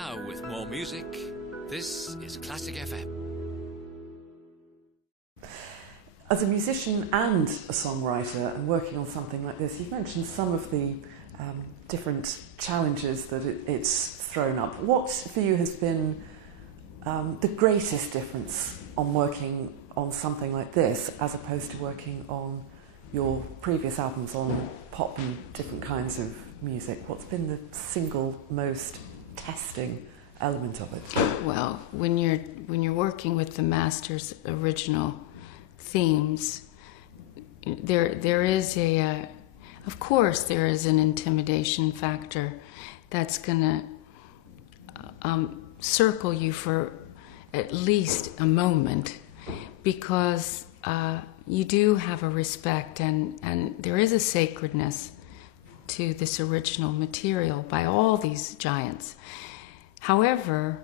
Now with more music, this is Classic FM. As a musician and a songwriter and working on something like this, you've mentioned some of the different challenges that it's thrown up. What for you has been the greatest difference on working on something like this as opposed to working on your previous albums on pop and different kinds of music? What's been the single most testing element of it? Well, when you're working with the master's original themes, there is of course there is an intimidation factor that's going to circle you for at least a moment, because you do have a respect and there is a sacredness to this original material by all these giants. However,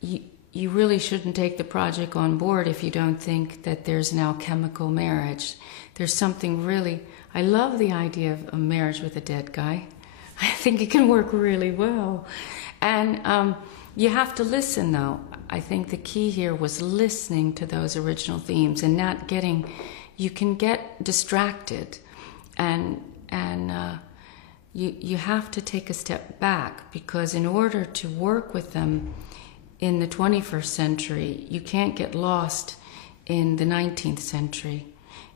you really shouldn't take the project on board if you don't think that there's an alchemical marriage. There's something really... I love the idea of a marriage with a dead guy. I think it can work really well. And you have to listen, though. I think the key here was listening to those original themes and not getting... You can get distracted, and you have to take a step back, because in order to work with them in the 21st century, you can't get lost in the 19th century.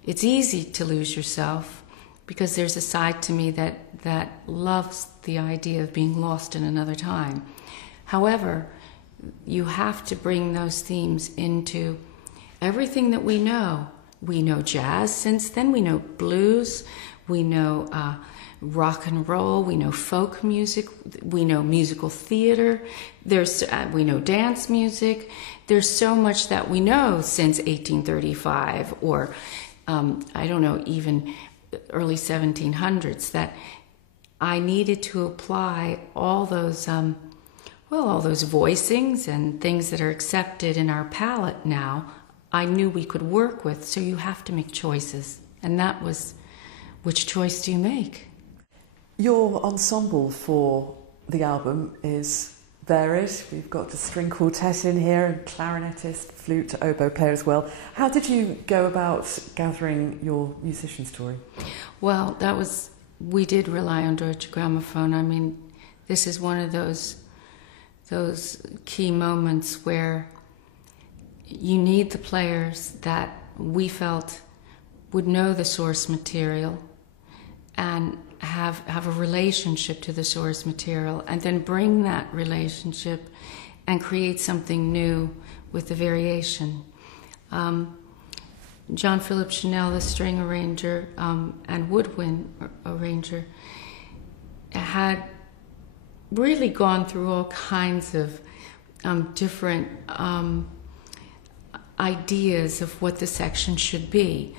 It's easy to lose yourself, because there's a side to me that loves the idea of being lost in another time. However, you have to bring those themes into everything that we know. We know jazz since then, we know blues, we know rock and roll, we know folk music, we know musical theater, we know dance music. There's so much that we know since 1835, or I don't know, even early 1700s, that I needed to apply all those all those voicings and things that are accepted in our palette now. I knew we could work with, so you have to make choices, and that was, which choice do you make? Your ensemble for the album is varied. We've got a string quartet in here, and clarinetist, flute, oboe player as well. How did you go about gathering your musicians, Tori? Well, we did rely on Deutsche Grammophon. I mean, this is one of those key moments where you need the players that we felt would know the source material and have a relationship to the source material, and then bring that relationship and create something new with the variation. John Philip Chanel, the string arranger and woodwind arranger, had really gone through all kinds of different ideas of what the section should be.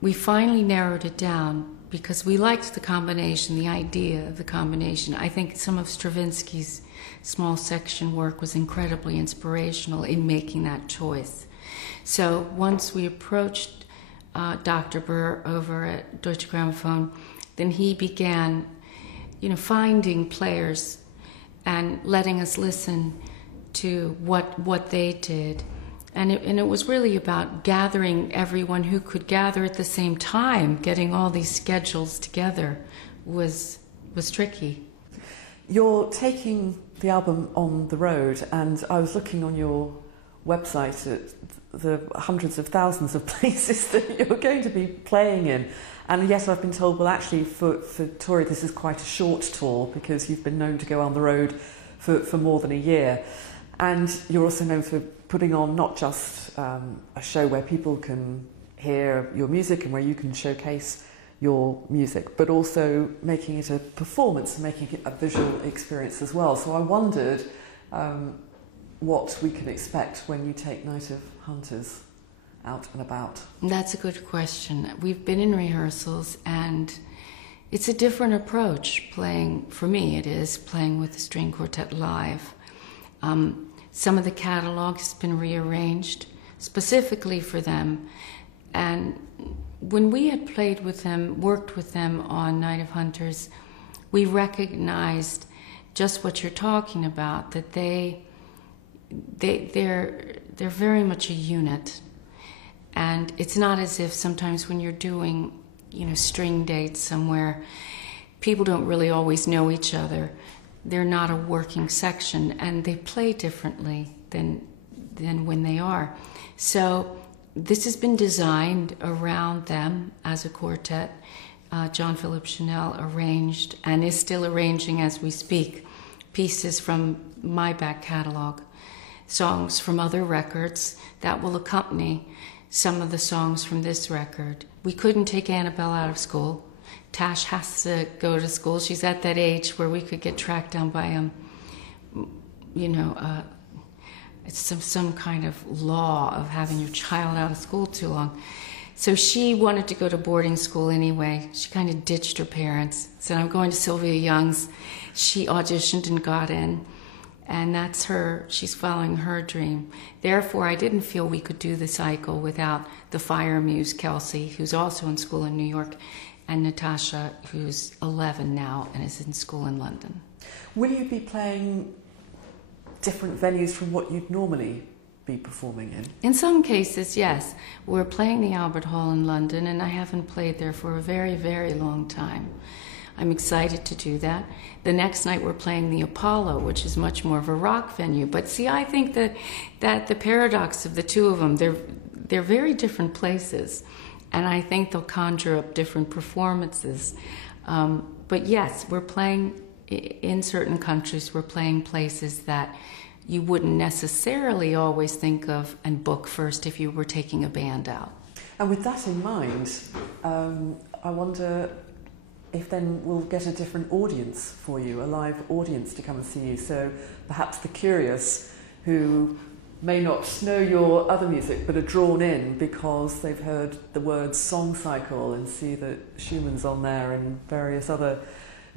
We finally narrowed it down because we liked the combination, the idea of the combination. I think some of Stravinsky's small section work was incredibly inspirational in making that choice. So once we approached Dr. Burr over at Deutsche Grammophon, then he began, finding players and letting us listen to what they did. And it was really about gathering everyone who could gather at the same time. Getting all these schedules together was tricky. You're taking the album on the road, and I was looking on your website at the hundreds of thousands of places that you're going to be playing in. And yes, I've been told, well, actually, for Tori, this is quite a short tour, because you've been known to go on the road for more than a year. And you're also known for putting on not just a show where people can hear your music and where you can showcase your music, but also making it a performance and making it a visual experience as well. So I wondered what we can expect when you take Night of Hunters out and about. That's a good question. We've been in rehearsals, and it's a different approach playing, for me it is, playing with the string quartet live. Some of the catalog has been rearranged specifically for them, and when we had played with them, worked with them on Night of Hunters, we recognized just what you're talking about, that they're very much a unit. And it's not as if sometimes when you're doing, string dates somewhere, people don't really always know each other. They're not a working section, and they play differently than when they are. So this has been designed around them as a quartet. John Philip Chanel arranged, and is still arranging as we speak, pieces from my back catalog, songs from other records that will accompany some of the songs from this record. We couldn't take Annabelle out of school. Tash has to go to school. She's at that age where we could get tracked down by it's some kind of law of having your child out of school too long. So she wanted to go to boarding school anyway. She kind of ditched her parents, said, I'm going to Sylvia Young's. She auditioned and got in, and that's her. She's following her dream. Therefore, I didn't feel we could do the cycle without the fire muse, Kelsey, who's also in school in New York, and Natasha, who's 11 now and is in school in London. Will you be playing different venues from what you'd normally be performing in? In some cases, yes. We're playing the Albert Hall in London, and I haven't played there for a very, very long time. I'm excited to do that. The next night we're playing the Apollo, which is much more of a rock venue. But see, I think that the paradox of the two of them, they're very different places, and I think they'll conjure up different performances. But yes, we're playing in certain countries. We're playing places that you wouldn't necessarily always think of and book first if you were taking a band out. And with that in mind, I wonder if then we'll get a different audience for you, a live audience to come and see you. So perhaps the curious who may not know your other music but are drawn in because they've heard the word song cycle and see that Schumann's on there and various other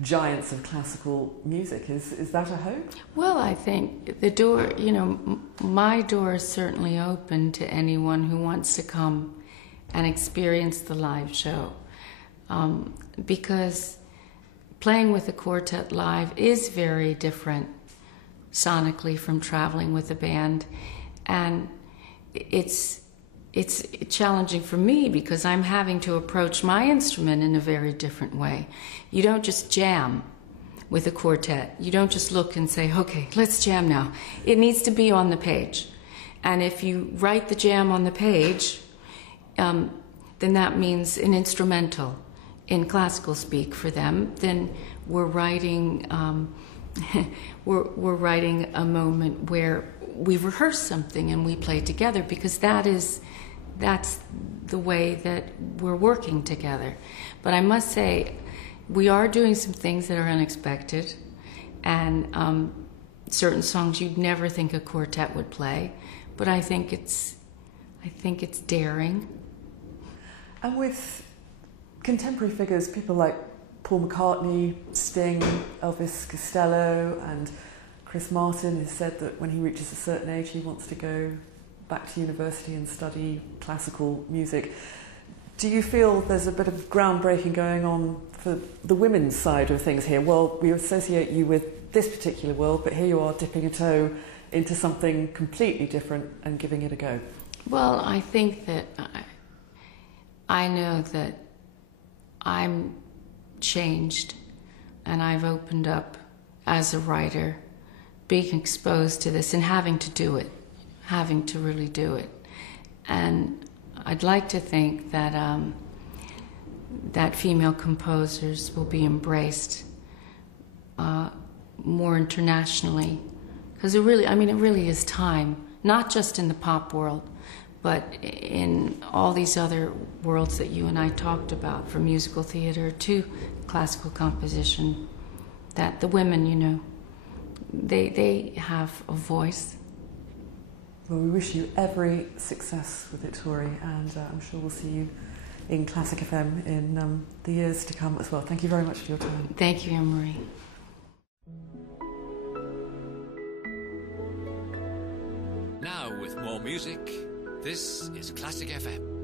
giants of classical music. Is that a hope? Well, I think the door, my door is certainly open to anyone who wants to come and experience the live show. Because playing with a quartet live is very different sonically from traveling with a band. And it's challenging for me because I'm having to approach my instrument in a very different way. You don't just jam with a quartet. You don't just look and say, okay, let's jam now. It needs to be on the page. And if you write the jam on the page, then that means an instrumental in classical speak for them. Then we're writing we're writing a moment where we rehearse something and we play together, because that's the way that we're working together. But I must say, we are doing some things that are unexpected, and certain songs you'd never think a quartet would play. But I think it's daring. And with contemporary figures, people like Paul McCartney, Sting, Elvis Costello, and Chris Martin has said that when he reaches a certain age, he wants to go back to university and study classical music. Do you feel there's a bit of groundbreaking going on for the women's side of things here? Well, we associate you with this particular world, but here you are dipping a toe into something completely different and giving it a go. Well, I think that I know that I'm changed, and I've opened up as a writer, being exposed to this and having to do it, having to really do it. And I'd like to think that that female composers will be embraced more internationally, because it really is time, not just in the pop world, but in all these other worlds that you and I talked about, from musical theater to classical composition, that the women, they have a voice. Well, we wish you every success with it, Tori, and I'm sure we'll see you in Classic FM in the years to come as well. Thank you very much for your time. Thank you, Anne-Marie. Now with more music, this is Classic FM.